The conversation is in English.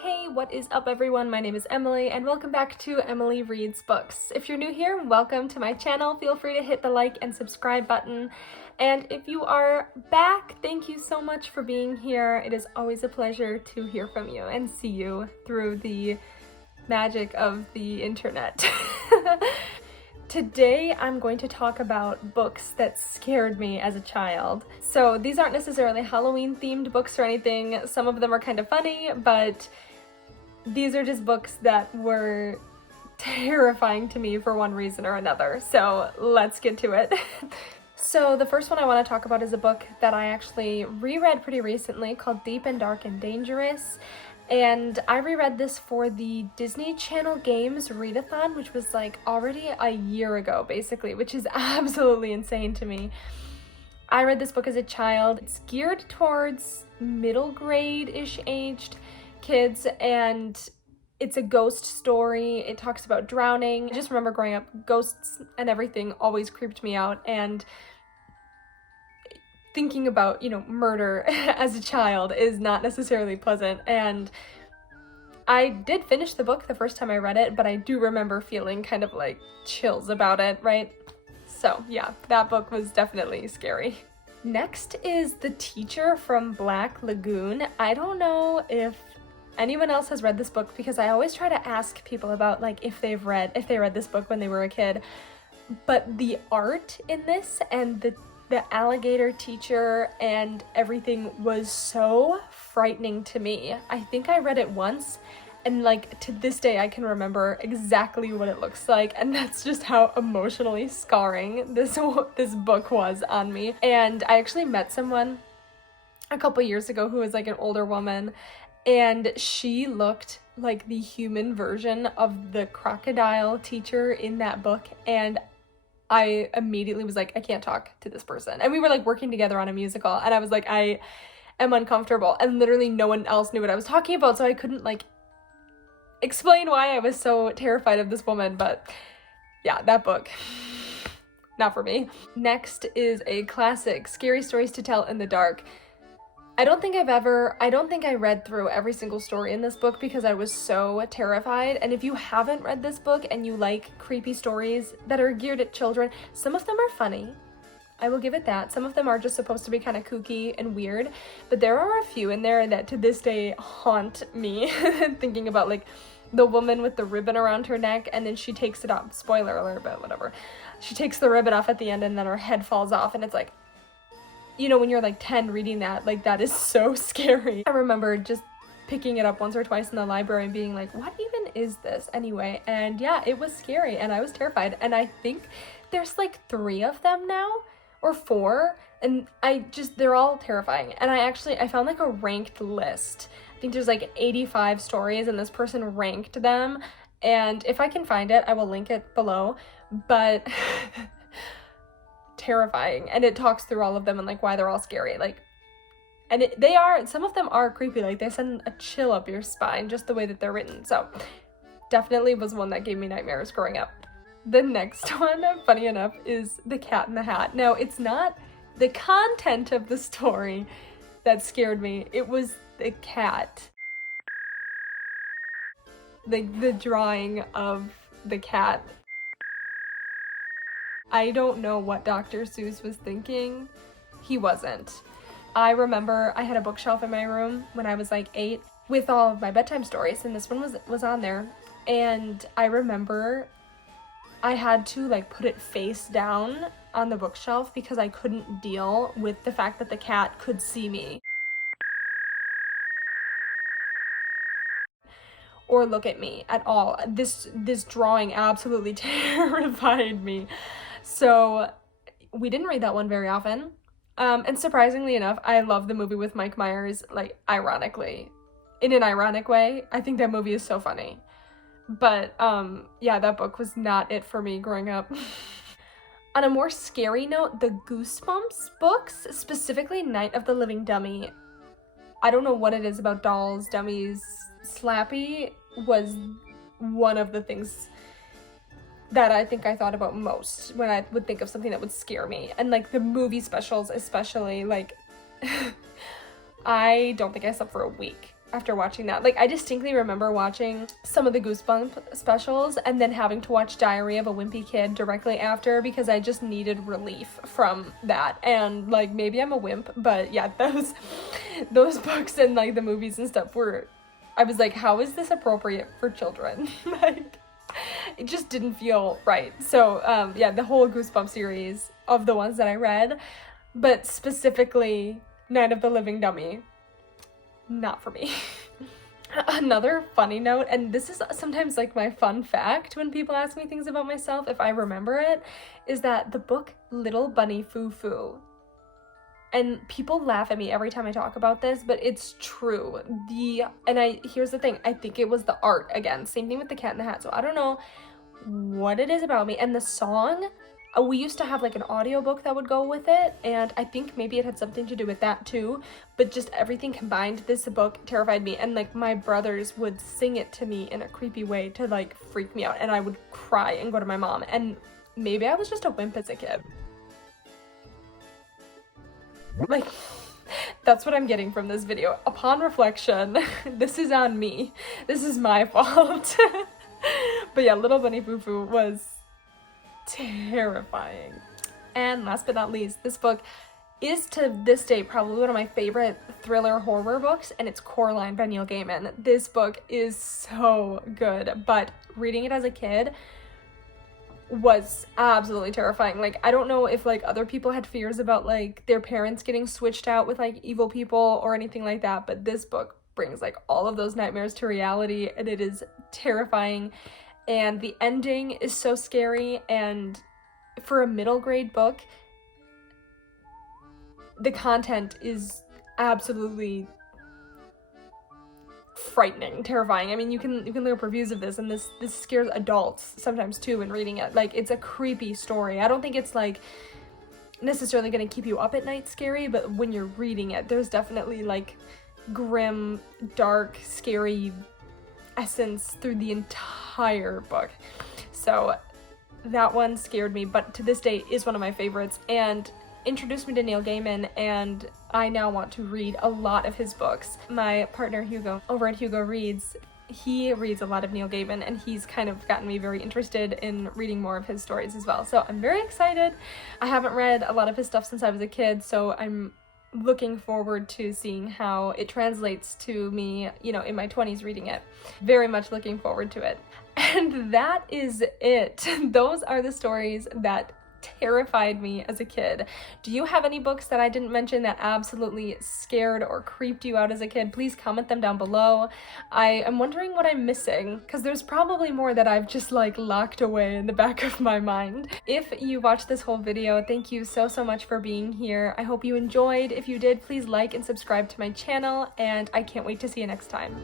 Hey, what is up everyone? My name is Emily and welcome back to Emily Reads Books. If you're new here, welcome to my channel. Feel free to hit the like and subscribe button. And if you are back, thank you so much for being here. It is always a pleasure to hear from you and see you through the magic of the internet. Today, I'm going to talk about books that scared me as a child. So these aren't necessarily Halloween themed books or anything. Some of them are kind of funny, but these are just books that were terrifying to me for one reason or another. So let's get to it. So the first one I want to talk about is a book that I actually reread pretty recently called Deep and Dark and Dangerous. And I reread this for the Disney Channel Games readathon, which was like already a year ago, basically, which is absolutely insane to me. I read this book as a child. It's geared towards middle grade-ish aged kids, and it's a ghost story. It talks about drowning. I just remember growing up, ghosts and everything always creeped me out, and thinking about, murder as a child is not necessarily pleasant. And I did finish the book the first time I read it, but I do remember feeling kind of like chills about it, right? So yeah, that book was definitely scary. Next is The Teacher from Black Lagoon. I don't know if anyone else has read this book because I always try to ask people about like if they read this book when they were a kid. But the art in this and the alligator teacher and everything was so frightening to me. I think I read it once and like to this day I can remember exactly what it looks like, and that's just how emotionally scarring this book was on me. And I actually met someone a couple years ago who was like an older woman, and she looked like the human version of the crocodile teacher in that book, and I immediately was like, I can't talk to this person. And we were like working together on a musical, and I was like, I am uncomfortable. And literally no one else knew what I was talking about, so I couldn't like explain why I was so terrified of this woman. But yeah, that book, not for me. Next is a classic, Scary Stories to Tell in the Dark. I don't think I read through every single story in this book because I was so terrified. And if you haven't read this book and you like creepy stories that are geared at children, some of them are funny. I will give it that. Some of them are just supposed to be kind of kooky and weird, but there are a few in there that to this day haunt me. Thinking about like the woman with the ribbon around her neck and then she takes it off. Spoiler alert, but whatever. She takes the ribbon off at the end and then her head falls off, and it's like, when you're like 10 reading that, like that is so scary. I remember just picking it up once or twice in the library and being like, what even is this anyway? And yeah, it was scary and I was terrified. And I think there's like 3 of them now or 4, and they're all terrifying. And I found like a ranked list. I think there's like 85 stories and this person ranked them. And if I can find it, I will link it below. But terrifying, and it talks through all of them and like why they're all scary, like, and some of them are creepy, like they send a chill up your spine just the way that they're written. So definitely was one that gave me nightmares growing up. The next one, funny enough, is The Cat in the Hat. Now, it's not the content of the story that scared me, it was the cat, the drawing of the cat. I don't know what Dr. Seuss was thinking. He wasn't. I remember I had a bookshelf in my room when I was like 8 with all of my bedtime stories, and this one was on there. And I remember I had to like put it face down on the bookshelf because I couldn't deal with the fact that the cat could see me or look at me at all. This drawing absolutely terrified me. So we didn't read that one very often. And surprisingly enough, I love the movie with Mike Myers, like ironically, in an ironic way. I think that movie is so funny. But yeah, that book was not it for me growing up. On a more scary note, the Goosebumps books, specifically Night of the Living Dummy. I don't know what it is about dolls, dummies. Slappy was one of the things that I think I thought about most when I would think of something that would scare me. And like the movie specials especially, like I don't think I slept for a week after watching that. Like, I distinctly remember watching some of the Goosebumps specials and then having to watch Diary of a Wimpy Kid directly after because I just needed relief from that. And like, maybe I'm a wimp, but yeah, those books and like the movies and stuff were, I was like, how is this appropriate for children? Like, it just didn't feel right. So yeah, the whole Goosebumps series of the ones that I read, but specifically Night of the Living Dummy, not for me. Another funny note, and this is sometimes like my fun fact when people ask me things about myself, if I remember it, is that the book Little Bunny Foo Foo, and people laugh at me every time I talk about this, but it's true. Here's the thing, I think it was the art again. Same thing with The Cat in the Hat. So I don't know what it is about me. And the song, we used to have like an audiobook that would go with it, and I think maybe it had something to do with that too, but just everything combined, this book terrified me. And like, my brothers would sing it to me in a creepy way to like freak me out, and I would cry and go to my mom. And maybe I was just a wimp as a kid. Like, that's what I'm getting from this video. Upon reflection, this is on me. This is my fault. But yeah, Little Bunny Foo Foo was terrifying. And last but not least, this book is to this day probably one of my favorite thriller horror books, and it's Coraline by Neil Gaiman. This book is so good, but reading it as a kid was absolutely terrifying. Like, I don't know if like other people had fears about like their parents getting switched out with like evil people or anything like that, but this book brings like all of those nightmares to reality, and it is terrifying. And the ending is so scary, and for a middle grade book, the content is absolutely frightening, terrifying. I mean, you can look up reviews of this, and this scares adults sometimes too when reading it. Like, it's a creepy story. I don't think it's like necessarily going to keep you up at night scary, but when you're reading it, there's definitely like grim, dark, scary essence through the entire book. So that one scared me, but to this day is one of my favorites and introduced me to Neil Gaiman, and I now want to read a lot of his books. My partner Hugo over at Hugo Reads, he reads a lot of Neil Gaiman, and he's kind of gotten me very interested in reading more of his stories as well. So I'm very excited. I haven't read a lot of his stuff since I was a kid, so I'm looking forward to seeing how it translates to me, you know, in my 20s reading it. Very much looking forward to it. And that is it. Those are the stories that terrified me as a kid. Do you have any books that I didn't mention that absolutely scared or creeped you out as a kid? Please comment them down below. I am wondering what I'm missing, because there's probably more that I've just like locked away in the back of my mind. If you watched this whole video, thank you so much for being here. I hope you enjoyed. If you did, please like and subscribe to my channel, and I can't wait to see you next time.